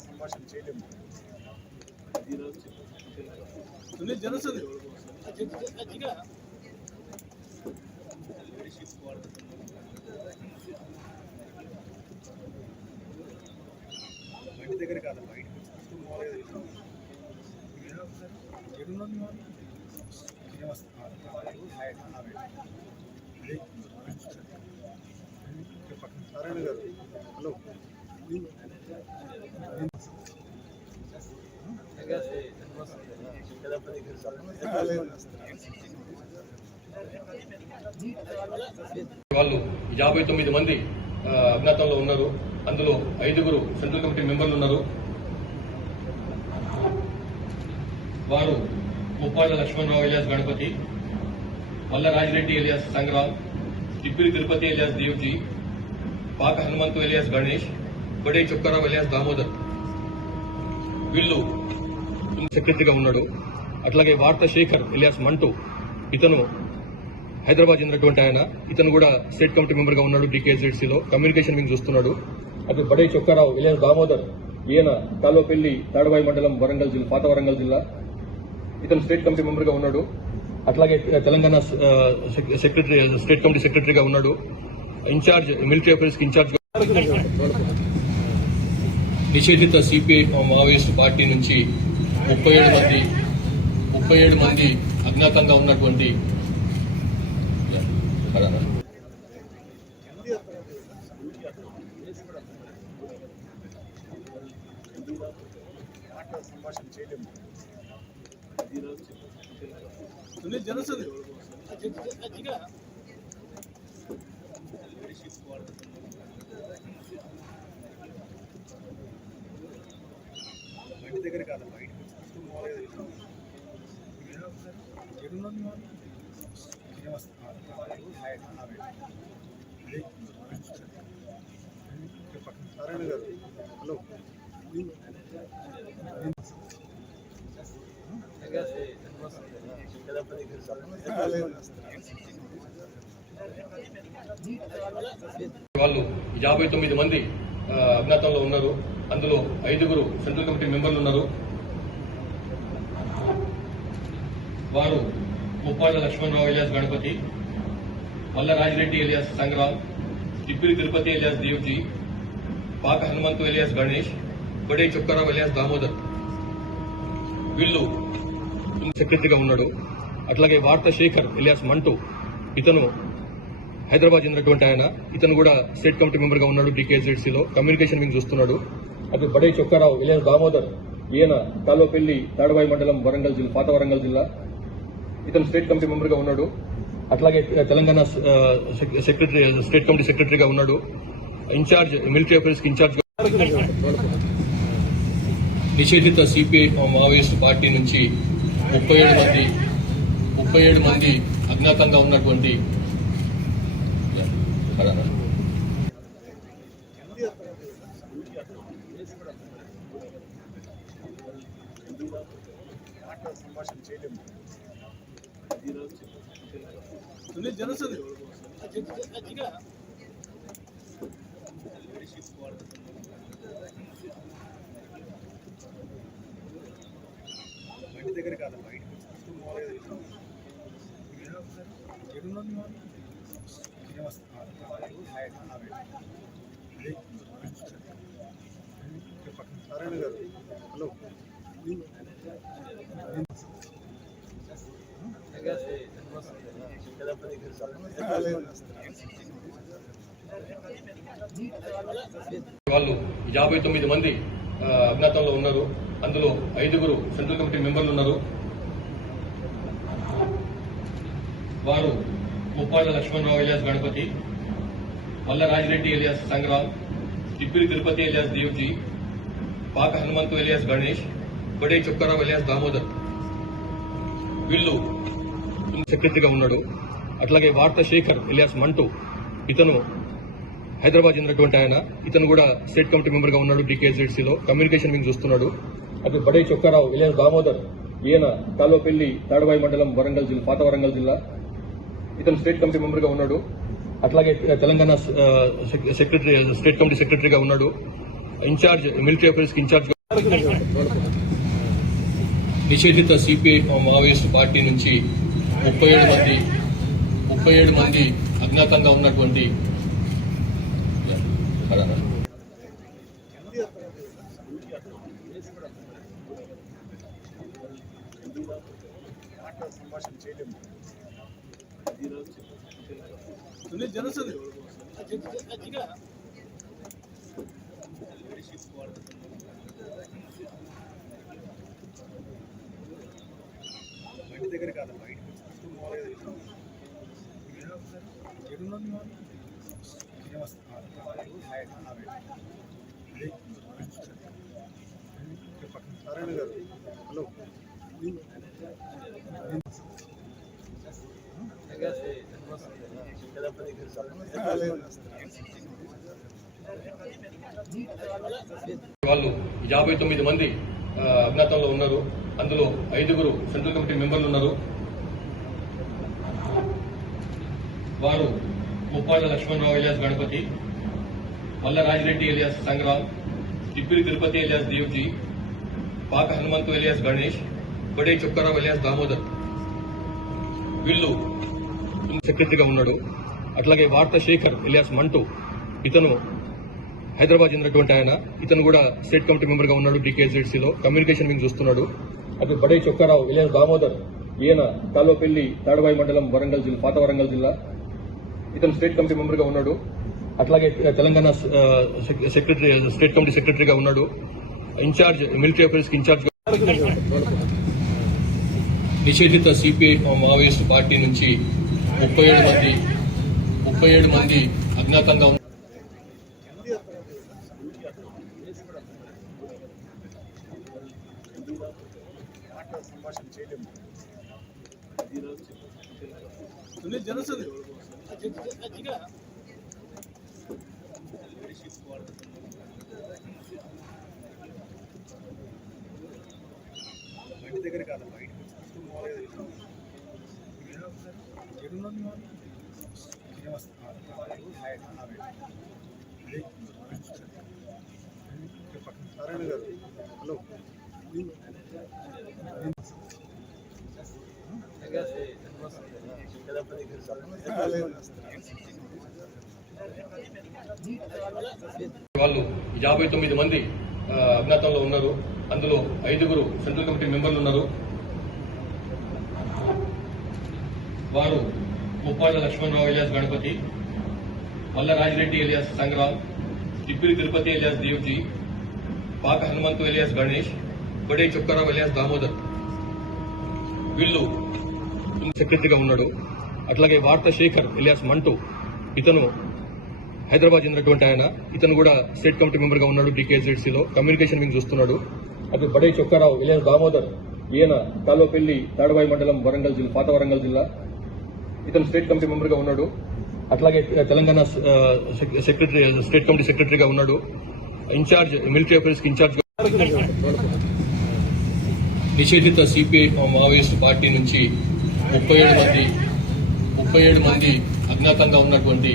సంభాషణ చేయలేము సునీల్ జనస్తుంది దగ్గర కాదు బయట నారాయణ గారు వాళ్ళు యాభై తొమ్మిది మంది అజ్ఞాతంలో ఉన్నారు. అందులో ఐదుగురు సెంట్రల్ కమిటీ మెంబర్లు ఉన్నారు. వారు Muppalla Lakshmanarao alias Ganapathi Malla Rajireddy alias Sangram Tippiri Tirupathi alias Devji Paka Hanumanthu alias Ganesh Bade Chukkarao alias Damodar. వీళ్ళు సెక్రటరీగా ఉన్నాడు. అట్లాగే వార్త శేఖర్ ఇలియాస్ మంటూ ఇతను హైదరాబాద్ చెందినటువంటి ఆయన. ఇతను కూడా స్టేట్ కమిటీ మెంబర్గా ఉన్నాడు DKSZC కమ్యూనికేషన్ వింగ్ చూస్తున్నాడు. అటు బడే చొక్కారావు ఇలియాస్ దామోదర్ ఈయన తాలోపల్లి తాడవాయి మండలం వరంగల్ జిల్లా పాత వరంగల్ జిల్లా. ఇతను స్టేట్ కమిటీ మెంబర్గా ఉన్నాడు. అట్లాగే తెలంగాణ సెక్రటరీ స్టేట్ కమిటీ సెక్రటరీగా ఉన్నాడు. Incharge military affairs incharge. నిషేధిత సిపిఐ మావోయిస్ట్ పార్టీ నుంచి ముప్పై ఏడు మంది ముప్పై ఏడు మంది అజ్ఞాతంగా ఉన్నటువంటి అలానా? దగ్గర కాదమ్మా నారాయణ గారు హలో వాళ్ళు యాభై తొమ్మిది మంది అజ్ఞాతంలో ఉన్నారు. అందులో ఐదుగురు సెంట్రల్ కమిటీ మెంబర్లు ఉన్నారు. వారు Muppalla Lakshmanarao alias Ganapathi Malla Rajireddy alias Sangram Tippiri Tirupathi alias Devji Paka Hanumanthu alias Ganesh Bade Chukkarao alias Damodar. వీళ్ళు సెక్రటరీగా ఉన్నాడు. అట్లాగే వార్త శేఖర్ ఎలియాస్ మంటూ ఇతను హైదరాబాద్ చెందినటువంటి ఆయన. ఇతను కూడా స్టేట్ కమిటీ మెంబర్గా ఉన్నాడు DKSZC కమ్యూనికేషన్ వింగ్ చూస్తున్నాడు. అటు బడే చొక్కారావు ఎలియాస్ దామోదర్ ఈయన తాలోపల్లి తాడబాయి మండలం వరంగల్ జిల్లా పాత వరంగల్ జిల్లా. ఇతను స్టేట్ కమిటీ మెంబర్గా ఉన్నాడు. అట్లాగే తెలంగాణ సెక్రటరీ స్టేట్ కమిటీ సెక్రటరీగా ఉన్నాడు. ఇన్ఛార్జ్ మిలిటరీ అఫైర్స్కి ఇన్ఛార్జ్. నిషేధిత సిపిఐ మావోయిస్ట్ పార్టీ నుంచి ముప్పై ఏడు మంది ముప్పై ఏడు మంది అజ్ఞాతంగా ఉన్నటువంటి అలానా? సంభాషణ చేయలేము సునీల్ జనస్తుంది బండి దగ్గర కాదు బయట. గారు. హలో. వాళ్ళు యాభై తొమ్మిది మంది అజ్ఞాతంలో ఉన్నారు. అందులో ఐదుగురు సెంట్రల్ కమిటీ మెంబర్లు ఉన్నారు. వారు Muppalla Lakshmanarao alias Ganapathi Malla Rajireddy alias Sangram Tippiri Tirupathi alias Devji Paka Hanumanthu alias Ganesh Bade Chokkarao alias Damodar. వీళ్ళు సెక్రటరీగా ఉన్నాడు. అట్లాగే వార్త శేఖర్ ఇలియాస్ మంటూ ఇతను హైదరాబాద్ చెందినటువంటి ఆయన. ఇతను కూడా స్టేట్ కమిటీ మెంబర్గా ఉన్నాడు DKSZC కమ్యూనికేషన్ వింగ్ చూస్తున్నాడు. అటు బడే చొక్కారావు ఇలియాస్ దామోదర్ ఈయన తాలోపల్లి తాడబాయి మండలం వరంగల్ జిల్లా పాత వరంగల్ జిల్లా. ఇతను స్టేట్ కమిటీ మెంబర్గా ఉన్నాడు. అట్లాగే తెలంగాణ సెక్రటరీ స్టేట్ కమిటీ సెక్రటరీగా ఉన్నాడు. Incharge military affairs incharge. నిషేధిత సిపిఐ మావోయిస్ట్ పార్టీ నుంచి ముప్పై ఏడు మంది ముప్పై ఏడు మంది అజ్ఞాతంగా ఉన్నటువంటి దగ్గర కాదమ్మా. నారాయణ గారు హలో వాళ్ళు యాభై తొమ్మిది మంది అజ్ఞాతంలో ఉన్నారు. అందులో ఐదుగురు సెంట్రల్ కమిటీ మెంబర్లు ఉన్నారు. వారు Muppalla Lakshmanarao alias Ganapathi Malla Rajireddy alias Sangram Tippiri Tirupathi alias Devji Paka Hanumanthu alias Ganesh Bade Chukkarao alias Damodar. వీళ్ళు సెక్రటరీగా ఉన్నాడు. అట్లాగే వార్త శేఖర్ ఎలియాస్ మంటూ ఇతను హైదరాబాద్ చెందినటువంటి ఆయన. ఇతను కూడా స్టేట్ కమిటీ మెంబర్గా ఉన్నాడు DKSZC కమ్యూనికేషన్ వింగ్ చూస్తున్నాడు. అటు బడే చొక్కారావు ఎలియాస్ దామోదర్ ఈయన కాల్వపల్లి తాడబాయి మండలం వరంగల్ జిల్లా పాత వరంగల్ జిల్లా. ఇతను స్టేట్ కమిటీ మెంబర్గా ఉన్నాడు. అట్లాగే తెలంగాణ సెక్రటరీ స్టేట్ కమిటీ సెక్రటరీగా ఉన్నాడు. ఇన్ఛార్జ్ మిలిటరీ అఫైర్స్కి ఇన్ఛార్జ్. నిషేధిత సిపిఐ మావోయిస్ట్ పార్టీ నుంచి ముప్పై ఏడు మంది ముప్పై ఏడు మంది అజ్ఞాతంగా సంభాషణ చేయలేము సునీల్ జనస్తుంది వాళ్ళు యాభై తొమ్మిది మంది అజ్ఞాతంలో ఉన్నారు. అందులో ఐదుగురు సెంట్రల్ కమిటీ మెంబర్లు ఉన్నారు. వారు Muppalla Lakshmanarao alias Ganapathi Malla Rajireddy alias Sangram Tippiri Tirupathi alias Devji Paka Hanumanthu alias Ganesh Bade Chukkarao alias Damodar. వీళ్ళు సెక్రటరీగా ఉన్నాడు. అట్లాగే వార్త శేఖర్ ఇలియాస్ మంటూ ఇతను హైదరాబాద్ చెందినటువంటి ఆయన. ఇతను కూడా స్టేట్ కమిటీ మెంబర్గా ఉన్నాడు DKSZC కమ్యూనికేషన్ వింగ్ చూస్తున్నాడు. అటు బడే చొక్కారావు ఇలియాస్ దామోదర్ ఈయన తాలోపల్లి తాడబాయి మండలం వరంగల్ జిల్లా పాత వరంగల్ జిల్లా. ఇతను స్టేట్ కమిటీ మెంబర్గా ఉన్నాడు. అట్లాగే తెలంగాణ సెక్రటరీ స్టేట్ కమిటీ సెక్రటరీగా ఉన్నాడు. Incharge military affairs incharge. నిషేధిత సిపిఐ మావోయిస్ట్ పార్టీ నుంచి ముప్పై ఏడు మంది ముప్పై ఏడు మంది అజ్ఞాతంగా ఉన్నటువంటి